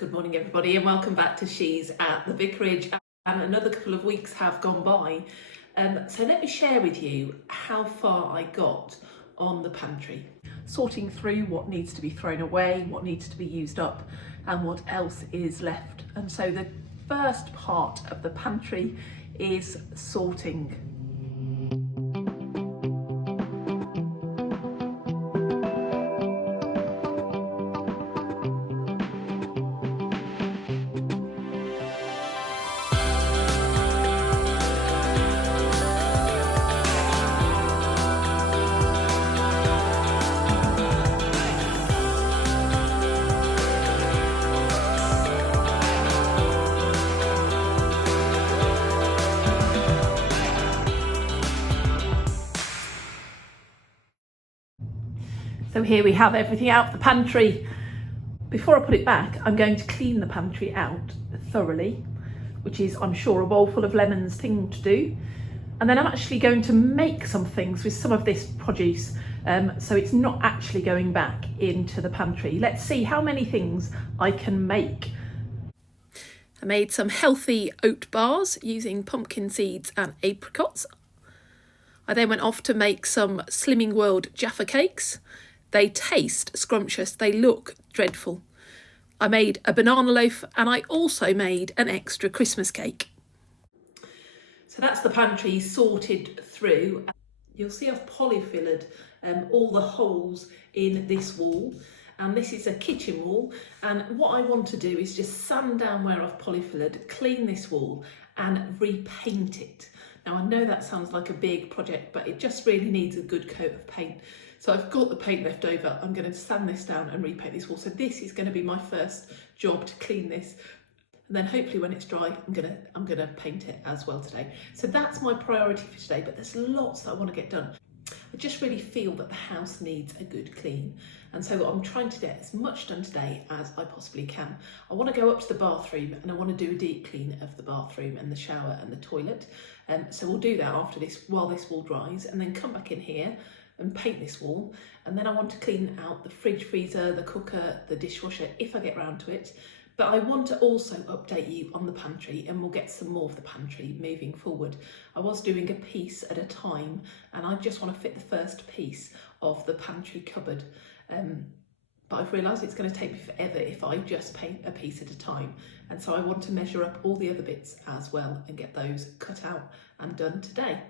Good morning everybody and welcome back to She's at the Vicarage, and another couple of weeks have gone by. So let me share with you how far I got on the pantry. Sorting through what needs to be thrown away, what needs to be used up and what else is left. And so the first part of the pantry is sorting. So here we have everything out of the pantry. Before I put it back, I'm going to clean the pantry out thoroughly, which is, I'm sure, a bowl full of lemons thing to do. And then I'm actually going to make some things with some of this produce, so it's not actually going back into the pantry. Let's see how many things I can make. I made some healthy oat bars using pumpkin seeds and apricots. I then went off to make some Slimming World Jaffa cakes. They taste scrumptious, they look dreadful. I made a banana loaf and I also made an extra Christmas cake. So that's the pantry sorted through. You'll see I've polyfilled all the holes in this wall, and this is a kitchen wall, and what I want to do is just sand down where I've polyfilled, clean this wall and repaint it. Now I know that sounds like a big project, but it just really needs a good coat of paint. So I've got the paint left over. I'm going to sand this down and repaint this wall. So this is going to be my first job, to clean this. And then hopefully when it's dry, I'm gonna paint it as well today. So that's my priority for today, but there's lots that I want to get done. I just really feel that the house needs a good clean. And so I'm trying to get as much done today as I possibly can. I want to go up to the bathroom and I want to do a deep clean of the bathroom and the shower and the toilet. So we'll do that after this, while this wall dries, and then come back in here and paint this wall. And then I want to clean out the fridge, freezer, the cooker, the dishwasher, if I get round to it. But I want to also update you on the pantry, and we'll get some more of the pantry moving forward. I was doing a piece at a time, and I just want to fit the first piece of the pantry cupboard. But I've realised it's going to take me forever if I just paint a piece at a time. And so I want to measure up all the other bits as well and get those cut out and done today.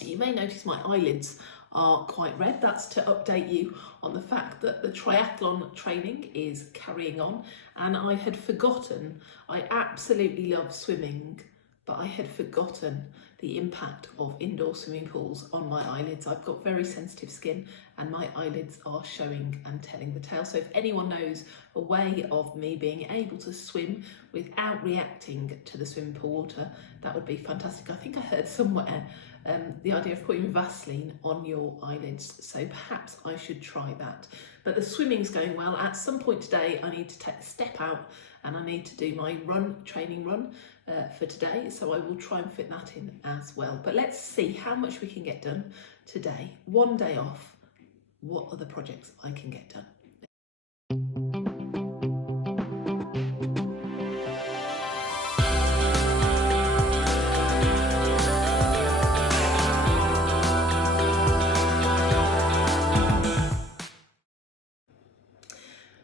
You may notice my eyelids are quite red. That's to update you on the fact that the triathlon training is carrying on, and I had forgotten, I absolutely love swimming, but I had forgotten the impact of indoor swimming pools on my eyelids. I've got very sensitive skin and my eyelids are showing and telling the tale. So if anyone knows a way of me being able to swim without reacting to the swimming pool water, that would be fantastic. I think I heard somewhere the idea of putting Vaseline on your eyelids, so perhaps I should try that. But the swimming's going well. At some point today I need to take a step out and I need to do my training run for today, so I will try and fit that in as well. But let's see how much we can get done today. One day off, what other projects I can get done.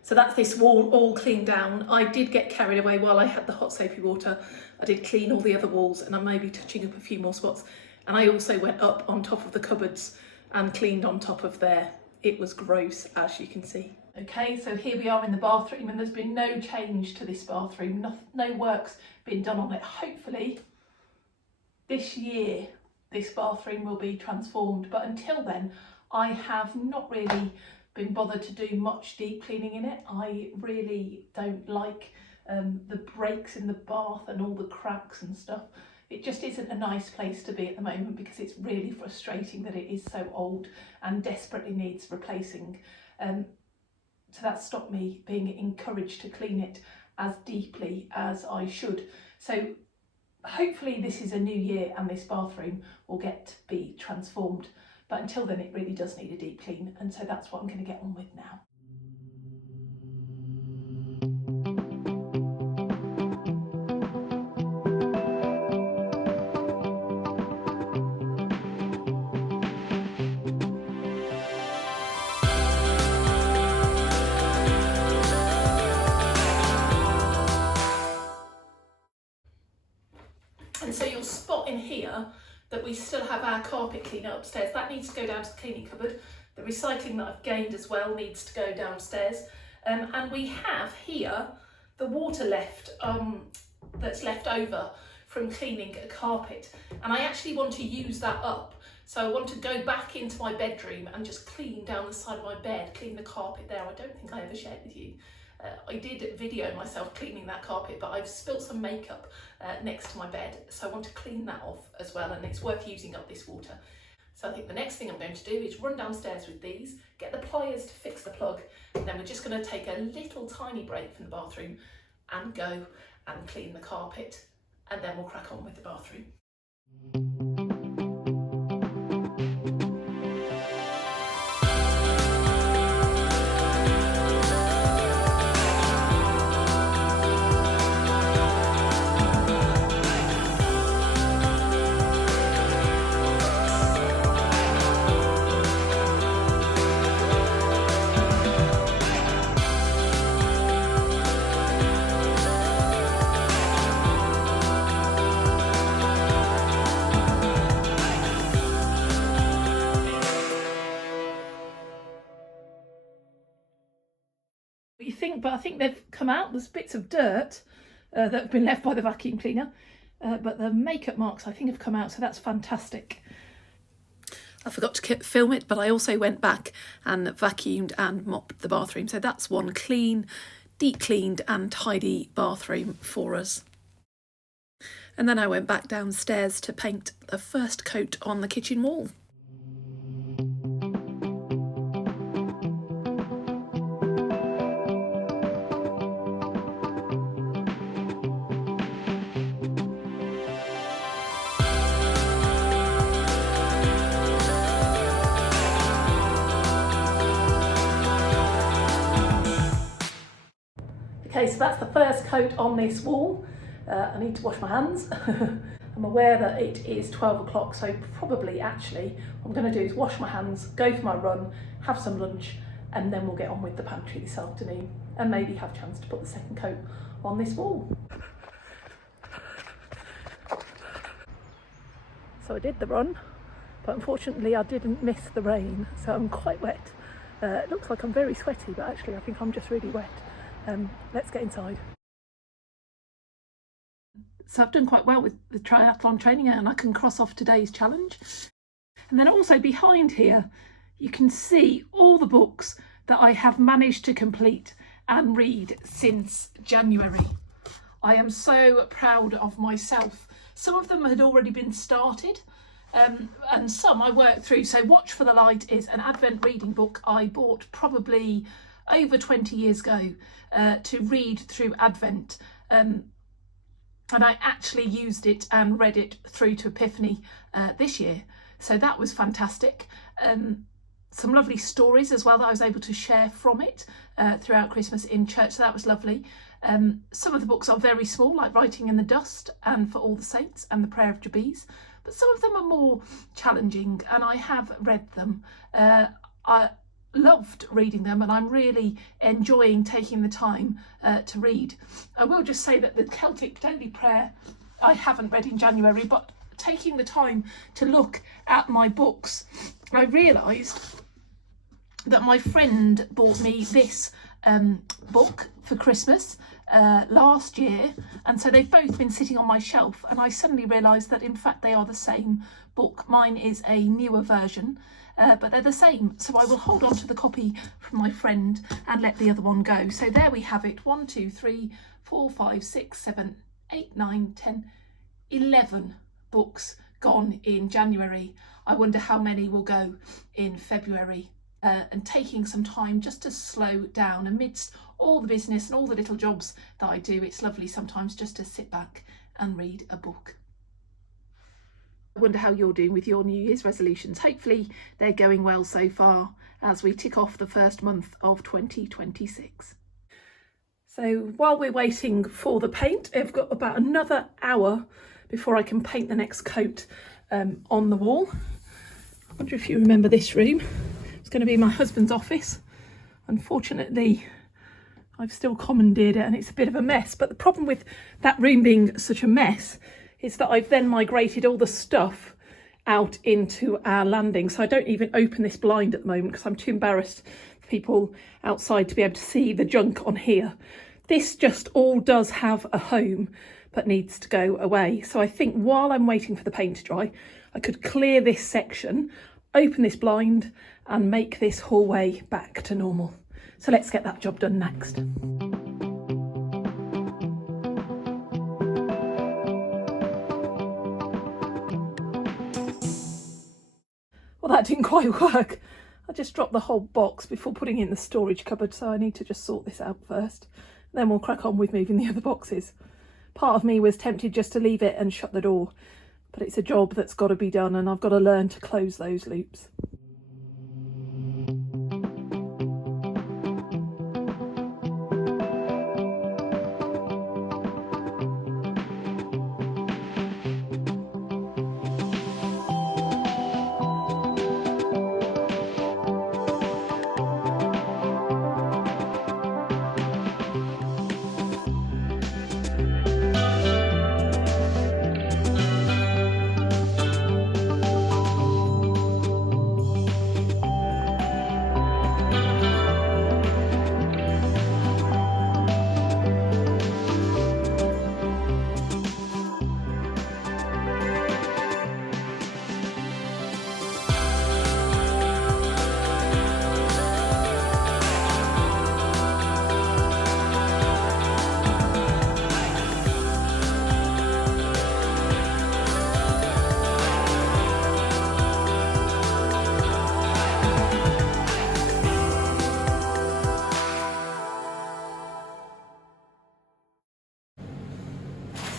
So that's this wall all cleaned down. I did get carried away while I had the hot soapy water. I did clean all the other walls and I may be touching up a few more spots. And I also went up on top of the cupboards and cleaned on top of there. It was gross, as you can see. Okay, so here we are in the bathroom, and there's been no change to this bathroom. No work's been done on it. Hopefully this year this bathroom will be transformed, but until then I have not really been bothered to do much deep cleaning in it. I really don't like the breaks in the bath and all the cracks and stuff. It just isn't a nice place to be at the moment, because it's really frustrating that it is so old and desperately needs replacing. So that's stopped me being encouraged to clean it as deeply as I should. So hopefully this is a new year and this bathroom will get to be transformed. But until then, it really does need a deep clean, and so that's what I'm going to get on with now. And so you'll spot in here that we still have our carpet cleaner upstairs. That needs to go down to the cleaning cupboard. The recycling that I've gained as well needs to go downstairs. And we have here the water left, that's left over from cleaning a carpet. And I actually want to use that up. So I want to go back into my bedroom and just clean down the side of my bed, clean the carpet there. I don't think I ever shared with you. I did video myself cleaning that carpet, but I've spilt some makeup next to my bed. So I want to clean that off as well, and it's worth using up this water. So I think the next thing I'm going to do is run downstairs with these, get the pliers to fix the plug, and then we're just going to take a little tiny break from the bathroom and go and clean the carpet, and then we'll crack on with the bathroom. You think, but I think they've come out. There's bits of dirt that have been left by the vacuum cleaner, but the makeup marks I think have come out, so that's fantastic. I forgot to film it, but I also went back and vacuumed and mopped the bathroom, so that's one clean, deep cleaned and tidy bathroom for us. And then I went back downstairs to paint the first coat on the kitchen wall. Okay, so that's the first coat on this wall. I need to wash my hands. I'm aware that it is 12 o'clock, so probably actually what I'm going to do is wash my hands, go for my run, have some lunch, and then we'll get on with the pantry this afternoon and maybe have a chance to put the second coat on this wall. So I did the run, but unfortunately I didn't miss the rain, so I'm quite wet. It looks like I'm very sweaty, but actually I think I'm just really wet. Let's get inside. So I've done quite well with the triathlon training, and I can cross off today's challenge. And then also behind here, you can see all the books that I have managed to complete and read since January. I am so proud of myself. Some of them had already been started, and some I worked through. So Watch for the Light is an Advent reading book I bought probably over 20 years ago to read through Advent, and I actually used it and read it through to Epiphany this year, so that was fantastic. Some lovely stories as well that I was able to share from it throughout Christmas in church, so that was lovely. Some of the books are very small, like Writing in the Dust and For All the Saints and The Prayer of Jabez, but some of them are more challenging, and I have read them. I loved reading them, and I'm really enjoying taking the time to read. I will just say that the Celtic Daily Prayer I haven't read in January, but taking the time to look at my books, I realised that my friend bought me this book for Christmas last year, and so they've both been sitting on my shelf, and I suddenly realised that in fact they are the same book. Mine is a newer version, but they're the same, so I will hold on to the copy from my friend and let the other one go. So there we have it, 1, 2, 3, 4, 5, 6, 7, 8, 9, 10, 11 books gone in January. I wonder how many will go in February. And taking some time just to slow down amidst all the business and all the little jobs that I do. It's lovely sometimes just to sit back and read a book. I wonder how you're doing with your New Year's resolutions. Hopefully they're going well so far as we tick off the first month of 2026. So while we're waiting for the paint, I've got about another hour before I can paint the next coat on the wall. I wonder if you remember this room. It's going to be my husband's office. Unfortunately, I've still commandeered it and it's a bit of a mess. But the problem with that room being such a mess is that I've then migrated all the stuff out into our landing. So I don't even open this blind at the moment because I'm too embarrassed for people outside to be able to see the junk on here. This just all does have a home, but needs to go away. So I think while I'm waiting for the paint to dry, I could clear this section, open this blind and make this hallway back to normal. So let's get that job done next. Well, that didn't quite work. I just dropped the whole box before putting it in the storage cupboard, so I need to just sort this out first. Then we'll crack on with moving the other boxes. Part of me was tempted just to leave it and shut the door, but it's a job that's got to be done and I've got to learn to close those loops.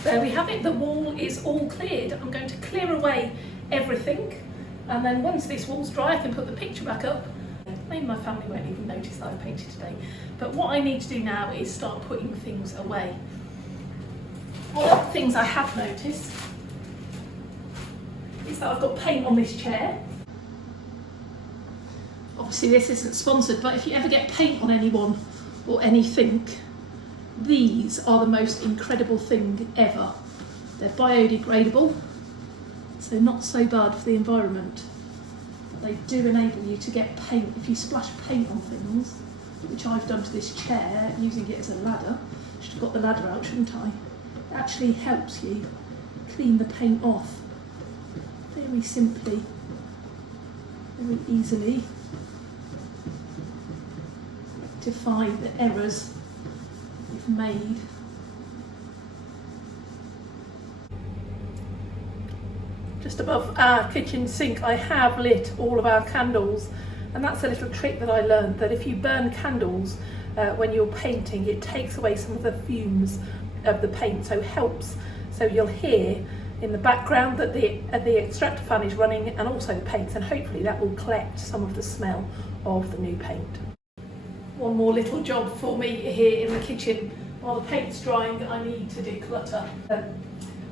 There we have it, the wall is all cleared. I'm going to clear away everything, and then once this wall's dry I can put the picture back up. Maybe my family won't even notice that I've painted today. But what I need to do now is start putting things away. One of the things I have noticed is that I've got paint on this chair. Obviously this isn't sponsored, but if you ever get paint on anyone or anything, these are the most incredible thing ever. They're biodegradable, so not so bad for the environment. But they do enable you to get paint. If you splash paint on things, which I've done to this chair using it as a ladder, should have got the ladder out, shouldn't I? It actually helps you clean the paint off very simply, very easily. Rectify the errors we've made. Just above our kitchen sink I have lit all of our candles, and that's a little trick that I learned, that if you burn candles when you're painting, it takes away some of the fumes of the paint, so helps. So you'll hear in the background that the extractor fan is running and also the paints, and hopefully that will collect some of the smell of the new paint. One more little job for me here in the kitchen. While the paint's drying, I need to declutter.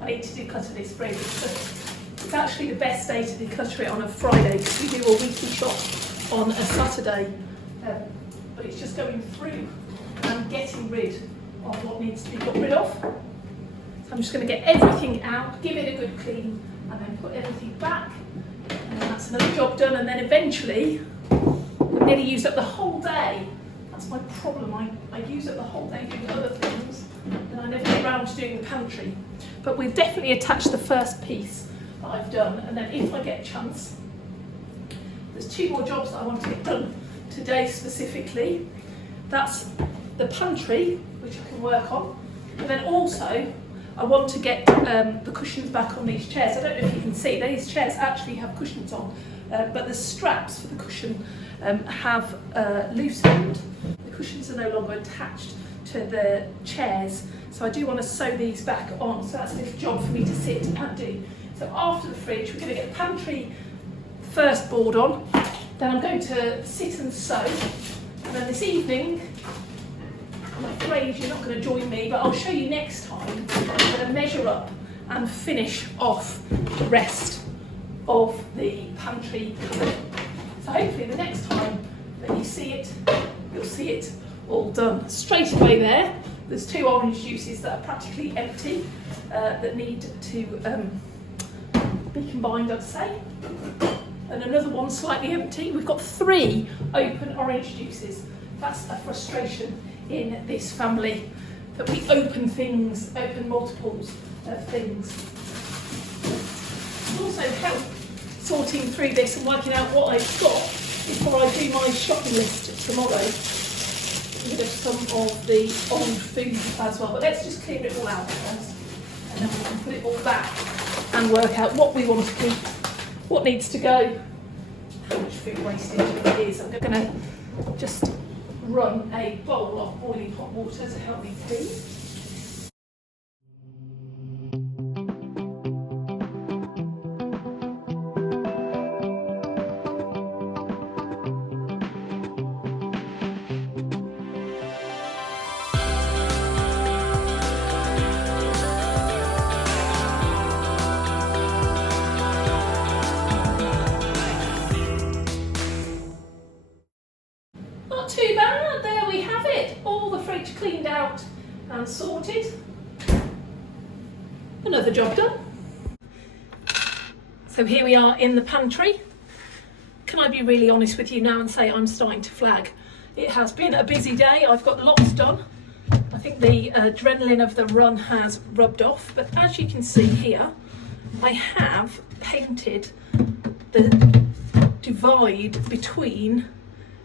I need to declutter this fridge. It's actually the best day to declutter it on a Friday because we do a weekly shop on a Saturday. But it's just going through and getting rid of what needs to be got rid of. So I'm just going to get everything out, give it a good clean, and then put everything back. And then that's another job done. And then eventually, I've nearly used up the whole day. That's my problem. I use up the whole day doing other things, and I never get around to doing the pantry. But we've definitely attached the first piece that I've done, and then if I get a chance, there's two more jobs that I want to get done today specifically. That's the pantry, which I can work on, and then also I want to get the cushions back on these chairs. I don't know if you can see, these chairs actually have cushions on, but the straps for the cushion have loosened. The cushions are no longer attached to the chairs, so I do want to sew these back on. So that's a little job for me to sit and do. So after the fridge, we're going to get the pantry first board on, then I'm going to sit and sew, and then this evening, I'm afraid you're not going to join me, but I'll show you next time. I'm going to measure up and finish off the rest of the pantry cupboard. So hopefully the next time that you see it, you'll see it all done. Straight away there, There's 2 orange juices that are practically empty that need to be combined, I'd say. And another one slightly empty. We've got 3 open orange juices. That's a frustration in this family, that we open things, open multiples of things. It also help sorting through this and working out what I've got before I do my shopping list tomorrow. Rid of some of the old food as well, but let's just clear it all out first, and then we can put it all back and work out what we want to keep, what needs to go, how much food wastage it is. I'm going to just run a bowl of boiling hot water to help me clean. Not too bad, there we have it. All the fridge cleaned out and sorted. Another job done. So here we are in the pantry. Can I be really honest with you now and say I'm starting to flag? It has been a busy day, I've got lots done. I think the adrenaline of the run has rubbed off, but as you can see here, I have painted the divide between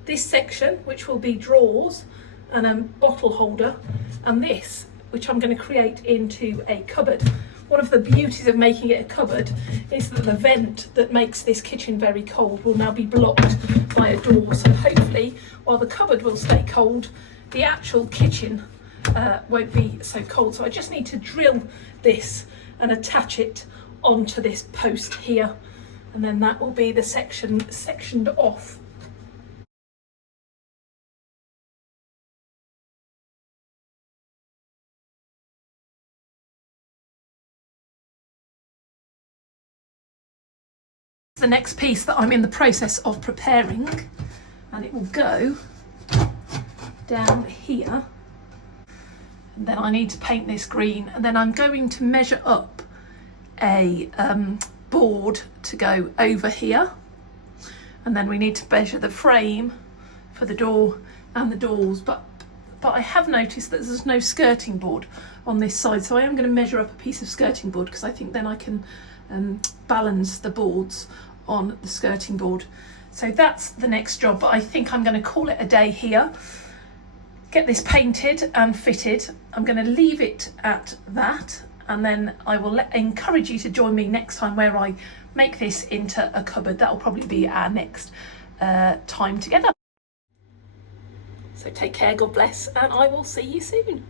this section, which will be drawers and a bottle holder, and this, which I'm going to create into a cupboard. One of the beauties of making it a cupboard is that the vent that makes this kitchen very cold will now be blocked by a door. So hopefully, while the cupboard will stay cold, the actual kitchen won't be so cold. So I just need to drill this and attach it onto this post here, and then that will be the sectioned off. The next piece that I'm in the process of preparing, and it will go down here, and then I need to paint this green, and then I'm going to measure up a board to go over here, and then we need to measure the frame for the door and the doors, but I have noticed that there's no skirting board on this side, so I am going to measure up a piece of skirting board, because I think then I can balance the boards on the skirting board. So that's the next job, but I think I'm going to call it a day here, get this painted and fitted. I'm going to leave it at that, and then I will encourage you to join me next time where I make this into a cupboard. That will probably be our next time together. So take care, God bless, and I will see you soon.